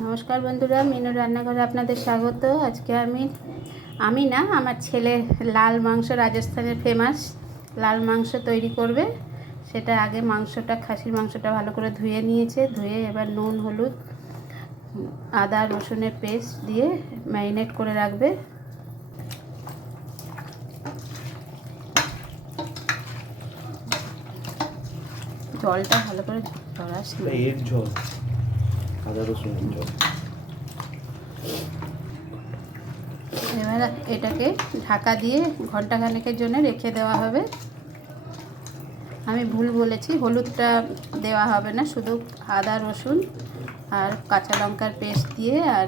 নমস্কার বন্ধুরা, মিনুর রান্নাঘরে আপনাদের স্বাগত। আজকে আমি না আমার ছেলে লাল মাংস, রাজস্থানের ফেমাস লাল মাংস তৈরি করবে। সেটা আগে খাসির মাংসটা ভালো করে ধুয়ে নিয়েছে। ধুয়ে এবার নুন, হলুদ, আদা রসুনের পেস্ট দিয়ে ম্যারিনেট করে রাখবে। জলটা ভালো করে ঝোল আদা রসুনের ঝোল। এবার এটাকে ঢাকা দিয়ে ঘন্টাখানেকের জন্য রেখে দেওয়া হবে। আমি ভুল বলেছি, হলুদটা দেওয়া হবে না, শুধু আদা রসুন আর কাঁচা লঙ্কার পেস্ট দিয়ে আর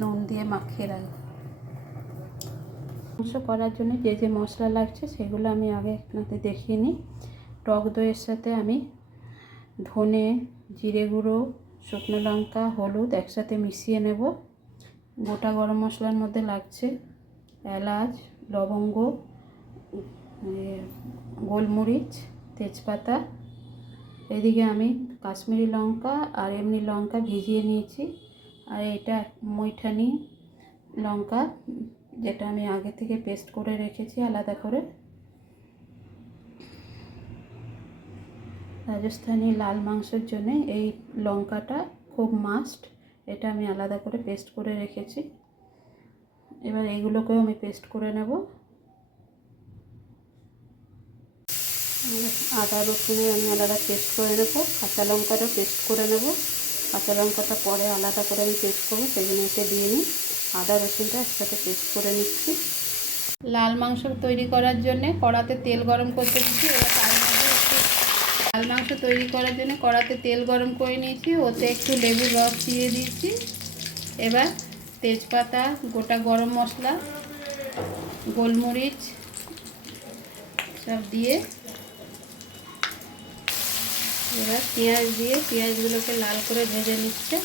নুন দিয়ে মাখিয়ে রাখবো। মাংস করার জন্য যে যে মশলা লাগছে সেগুলো আমি আগে আপনাদের দেখিয়ে নিই। টক দইয়ের সাথে আমি ধনে, জিরে গুঁড়ো, শুকনো লঙ্কা, হলুদ একসাথে মিশিয়ে নেব। গোটা গরম মশলার মধ্যে লাগছে এলাচ, লবঙ্গ, গোলমরিচ, তেজপাতা। এদিকে আমি কাশ্মীরি লঙ্কা আর এমনি লঙ্কা ভিজিয়ে নিয়েছি। আর এটা মৈঠানি লঙ্কা, যেটা আমি আগে থেকে পেস্ট করে রেখেছি আলাদা করে। রাজস্থানি লাল মাংসের জন্য এই লঙ্কাটা খুব মাস্ট, এটা আমি আলাদা করে পেস্ট করে রেখেছি। এবার এইগুলোকেও আমি পেস্ট করে নেব। আদা রসুনে আমি আলাদা পেস্ট করে নেব, কাঁচা লঙ্কাটাও পেস্ট করে নেব। কাঁচা লঙ্কাটা পরে আলাদা করে আমি পেস্ট করবো, সেই জন্য এতে দিয়ে নিই। আদা রসুনটা একসাথে পেস্ট করে নিচ্ছি। লাল মাংস তৈরি করার জন্য কড়াতে তেল গরম করতে দিচ্ছি। এবার তার মধ্যে লাল মাংস তৈরি করার জন্য কড়াতে তেল গরম করে নিয়েছি, ওতে একটু লেবুর রস দিয়ে দিয়েছি। এবার তেজপাতা, গোটা গরম মশলা, গোলমরিচ সব দিয়ে এবার পেঁয়াজ দিয়ে পেঁয়াজগুলোকে লাল করে ভেজে নিচ্ছে।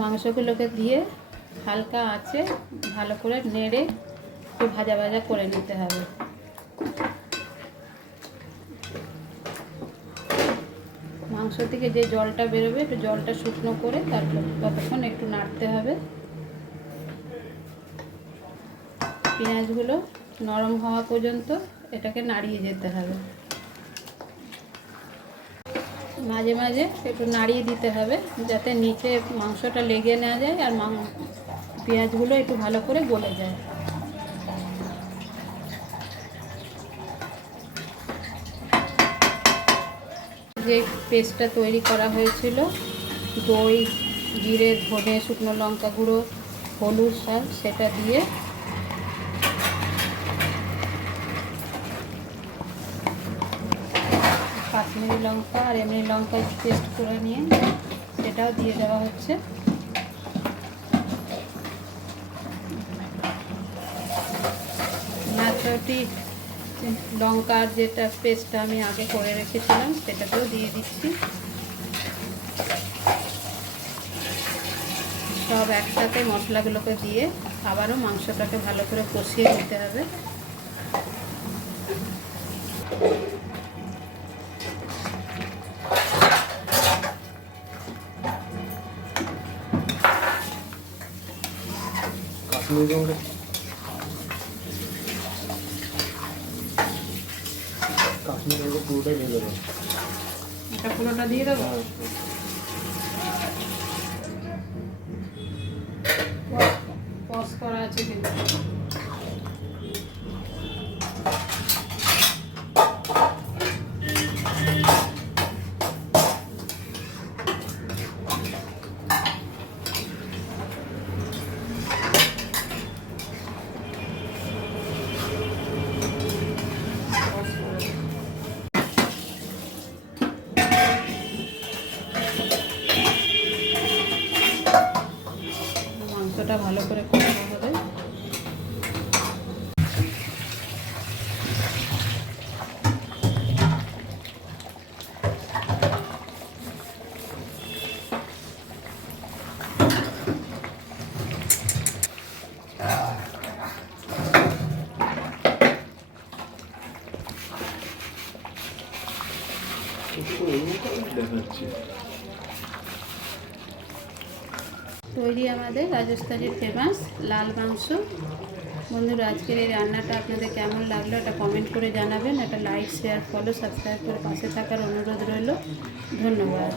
মাংসগুলোকে দিয়ে হালকা আঁচে ভালো করে নেড়ে একটু ভাজা ভাজা করে নিতে হবে। মাংস থেকে যে জলটা বেরোবে একটু জলটা শুকনো করে তারপর ততক্ষণ একটু নাড়তে হবে। পেঁয়াজগুলো নরম হওয়া পর্যন্ত এটাকে নাড়িয়ে যেতে হবে। মাঝে মাঝে একটু নাড়িয়ে দিতে হবে যাতে নিচে মাংসটা লেগে না যায় আর পেঁয়াজগুলো একটু ভালো করে গলে যায়। যে পেস্টটা তৈরি করা হয়েছিল, দই, জিরে, ধনে, শুকনো লঙ্কা গুঁড়ো, হলুদ, সেটা দিয়ে কাশ্মীরি লঙ্কা আর এমনি লঙ্কা পেস্ট করে নিয়ে সেটাও দিয়ে দেওয়া হচ্ছে। নাচটি লঙ্কার যেটা পেস্টটা আমি আগে করে রেখেছিলাম সেটাতেও দিয়ে দিচ্ছি। সব একসাথে মশলাগুলোকে দিয়ে আবারও মাংসটাকে ভালো করে কষিয়ে নিতে হবে। কাশ্মীরি লঙ্কা পুরোটাই দিয়ে দেবো। এটা পুরোটা দিয়ে দেবো। পজ করা আছে কিন্তু। মাংসটা ভালো করে কষা হবে। দেখাচ্ছি। তৈরি আমাদের রাজস্থানের ফেমাস লাল মাংস। বন্ধুরা, আজকের এই রান্নাটা আপনাদের কেমন লাগলো এটা কমেন্ট করে জানাবেন। একটা লাইক, শেয়ার, ফলো, সাবস্ক্রাইব করে পাশে থাকার অনুরোধ রইল। ধন্যবাদ।